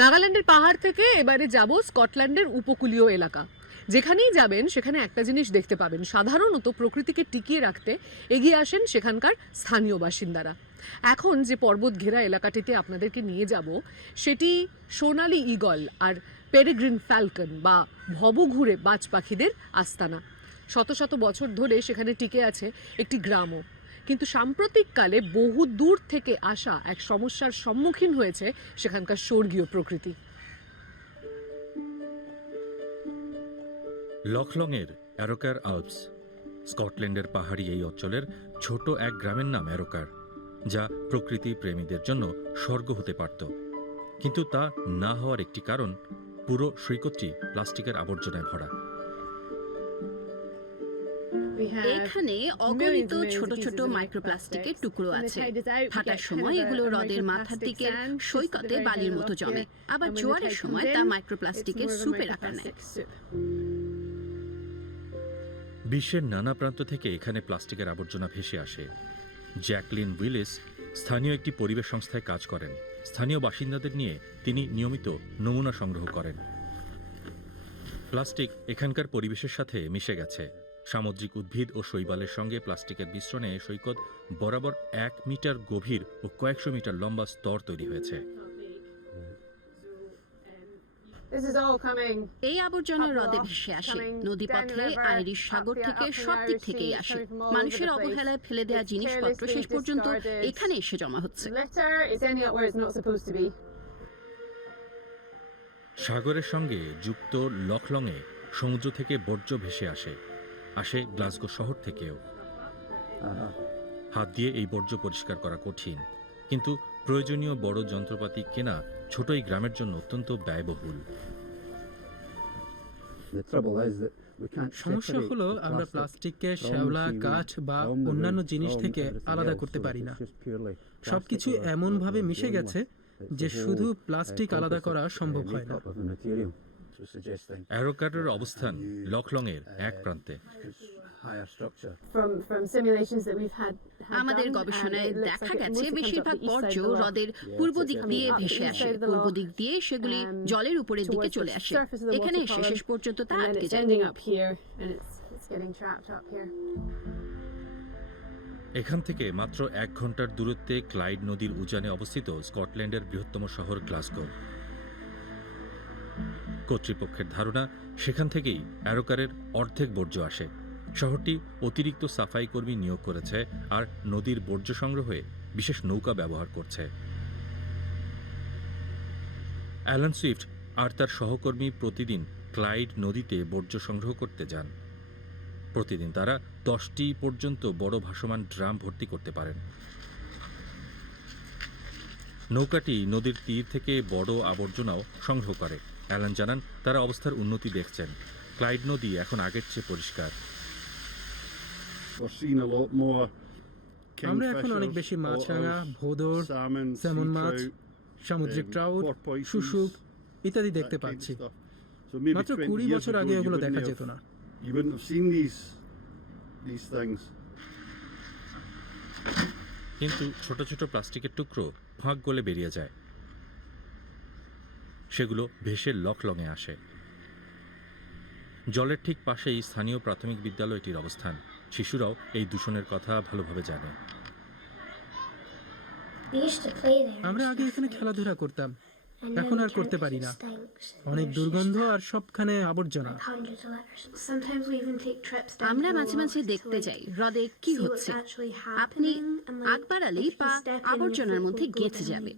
নাগাল্যান্ডের পাহাড় থেকে এবারে যাব স্কটল্যান্ডের উপকূলীয় এলাকা। যেখানেই যাবেন সেখানে একটা জিনিস দেখতে পাবেন, সাধারণত প্রকৃতিকে টিকিয়ে রাখতে এগিয়ে আসেন সেখানকার স্থানীয় বাসিন্দারা। এখন যে পর্বত ঘেরা এলাকাটিতে আপনাদেরকে নিয়ে যাব সেটি সোনালি ঈগল আর পেরেগ্রিন ফ্যালকন বা ভবঘুরে বাজ পাখিদের আস্তানা। শত শত বছর ধরে সেখানে টিকে আছে একটি গ্রামও। কিন্তু সাম্প্রতিককালে বহু দূর থেকে আসা এক সমস্যার সম্মুখীন হয়েছে সেখানকার স্বর্গীয় প্রকৃতি। লখলংয়ের অ্যারোকার আল্পস, স্কটল্যান্ডের পাহাড়ি এই অঞ্চলের ছোট এক গ্রামের নাম অ্যারোকার, যা প্রকৃতি প্রেমীদের জন্য স্বর্গ হতে পারত। কিন্তু তা না হওয়ার একটি কারণ, পুরো সৈকতটি প্লাস্টিকের আবর্জনায় ভরা। এখানে অগণিত ছোট ছোট মাইক্রোপ্লাস্টিকের টুকরো আছে। ফাটার সময় এগুলো হ্রদের মাথার দিকে সৈকতে বালির মতো জমে, আবার জোয়ারের সময় তা মাইক্রোপ্লাস্টিকের স্যুপের আকার নেয়। বিশ্বের নানা প্রান্ত থেকে এখানে প্লাস্টিকের আবর্জনা ভেসে আসে। জ্যাকলিন উইলিস স্থানীয় একটি পরিবেশ সংস্থায় কাজ করেন। স্থানীয় বাসিন্দাদের নিয়ে তিনি নিয়মিত নমুনা সংগ্রহ করেন। প্লাস্টিক এখানকার পরিবেশের সাথে মিশে গেছে। সামুদ্রিক উদ্ভিদ ও শৈবালের সঙ্গে প্লাস্টিকের মিশ্রণে সৈকত বরাবর 1 মিটার গভীর ও কয়েকশো মিটার লম্বা স্তর তৈরি হয়েছে। এই আবর্জনা হ্রদে ভেসে আসে, নদীপথে, আইরিশ সাগর থেকে, সব দিক থেকেই আসে। মানুষের অবহেলায় ফেলে দেওয়া জিনিসপত্র শেষ পর্যন্ত এখানে এসে জমা হচ্ছে। সাগরের সঙ্গে যুক্ত লখলংয়ে সমুদ্র থেকে বর্জ্য ভেসে আসে গ্লাসগো শহর থেকেও। হাত দিয়ে এই বর্জ্য পরিষ্কার করা কঠিন, কিন্তু প্রয়োজনীয় বড় যন্ত্রপাতি কেনা ছোট এই গ্রামের জন্য অত্যন্ত ব্যয়বহুল। সমস্যা হলো আমরা প্লাস্টিককে শ্যাওলা, কাঠ বা অন্যান্য জিনিস থেকে আলাদা করতে পারি না। সবকিছু এমনভাবে মিশে গেছে যে শুধু প্লাস্টিক আলাদা করা সম্ভব হয় না। অ্যারোকারের অবস্থান লখলংয়ের এক প্রান্তে। আমাদের গবেষণায় দেখা গেছে বেশিরভাগ বর্জ্য হ্রদের পূর্ব দিক দিয়ে ভেসে আসে। পূর্ব দিক দিয়ে সেগুলি জলের উপরের দিকে চলে আসে। এখানে এসে শেষ পর্যন্ত তা আটকে যায়। এখান থেকে মাত্র 1 ঘন্টার দূরত্বে ক্লাইড নদীর উজানে অবস্থিত স্কটল্যান্ডের বৃহত্তম শহর গ্লাসগো। কর্তৃপক্ষের ধারণা সেখান থেকেই অ্যারোকারের অর্ধেক বর্জ্য আসে। শহরটি অতিরিক্ত সাফাই কর্মী নিয়োগ করেছে আর নদীর বর্জ্য সংগ্রহে বিশেষ নৌকা ব্যবহার করছে। অ্যালান সুইফট আর তার সহকর্মী প্রতিদিন ক্লাইড নদীতে বর্জ্য সংগ্রহ করতে যান। প্রতিদিন তারা 10টি পর্যন্ত বড় ভাসমান ড্রাম ভর্তি করতে পারেন। নৌকাটি নদীর তীর থেকে বড় আবর্জনাও সংগ্রহ করে। অ্যালান জানান তারা অবস্থার উন্নতি দেখছেন। ক্লাইড নদী এখন আগের চেয়ে পরিষ্কার। আমরা এখন অনেক বেশি মাছরাঙা, ভোদর, স্যামন মাছ, সামুদ্রিক ট্রাউট, শুশুক ইত্যাদি দেখতে পাচ্ছি। মাত্র 20 বছর আগে এগুলো দেখা যেত না। কিন্তু ছোট ছোট প্লাস্টিকের টুকরো ফাঁক গলে বেরিয়ে যায়। সেগুলো ভেসে লখলংয়ে আসে। জলের ঠিক পাশেই স্থানীয় প্রাথমিক বিদ্যালয়টির অবস্থান। শিশুরাও এই দূষণের কথা ভালোভাবে জানে। আমরা আগে এখানে খেলাধুলা করতাম, এখন আর করতে পারি না। অনেক দুর্গন্ধ আর সবখানে আবর্জনা। আমরা মাঝে মাঝে দেখতে যাই হ্রদে কি হচ্ছে। আপনি আগ বাড়ালেই পা আবর্জনার মধ্যে গেঁথে যাবে।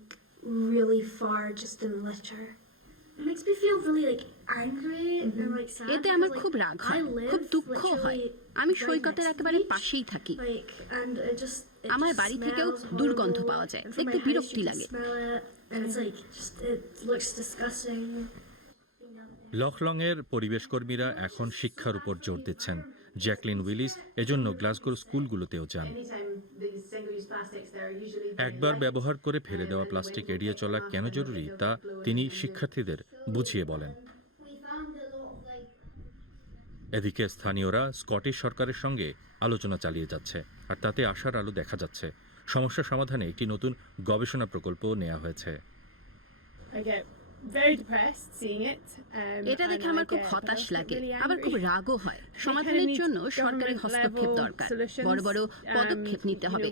এতে আমার খুব রাগ হয়, খুব দুঃখ হয়। আমি সৈকতের একেবারে পাশেই থাকি। আমার বাড়ি থেকেও দুর্গন্ধ পাওয়া যায়, দেখতে বিরক্তি লাগে। লখলংয়ের পরিবেশ কর্মীরা এখন শিক্ষার উপর জোর দিচ্ছেন। জ্যাকলিন উইলিস এজন্য গ্লাসগোর স্কুলগুলোতেও যান। একবার ব্যবহার করে ফেলে দেওয়া প্লাস্টিক এড়িয়ে চলা কেন জরুরি তা তিনি শিক্ষার্থীদের বুঝিয়ে বলেন। এদিকে স্থানীয়রা স্কটিশ সরকারের সঙ্গে আলোচনা চালিয়ে যাচ্ছে, আর তাতে আশার আলো দেখা যাচ্ছে। সমস্যা সমাধানে একটি নতুন গবেষণা প্রকল্প নেওয়া হয়েছে। এটা দেখে আমার খুব হতাশ লাগে, আবার খুব রাগও হয়। সমাধানের জন্য সরকারি হস্তক্ষেপ দরকার, বড় বড় পদক্ষেপ নিতে হবে।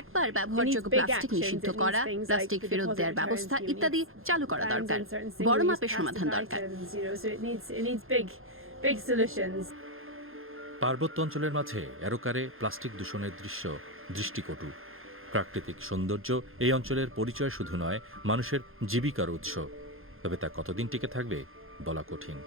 একবার ব্যবহারযোগ্য প্লাস্টিক নিষিদ্ধ করা, প্লাস্টিক ফেরত দেওয়ার ব্যবস্থা ইত্যাদি চালু করা দরকার। বড় মাপের সমাধান দরকার। পার্বত্য অঞ্চলের মাঝে অ্যারোকারে প্লাস্টিক দূষণের দৃশ্য দৃষ্টিকটু। প্রাকৃতিক সৌন্দর্য এই অঞ্চলের পরিচয় শুধু নয়, মানুষের জীবিকার উৎস। তবে তা কতদিন টিকে থাকবে বলা কঠিন।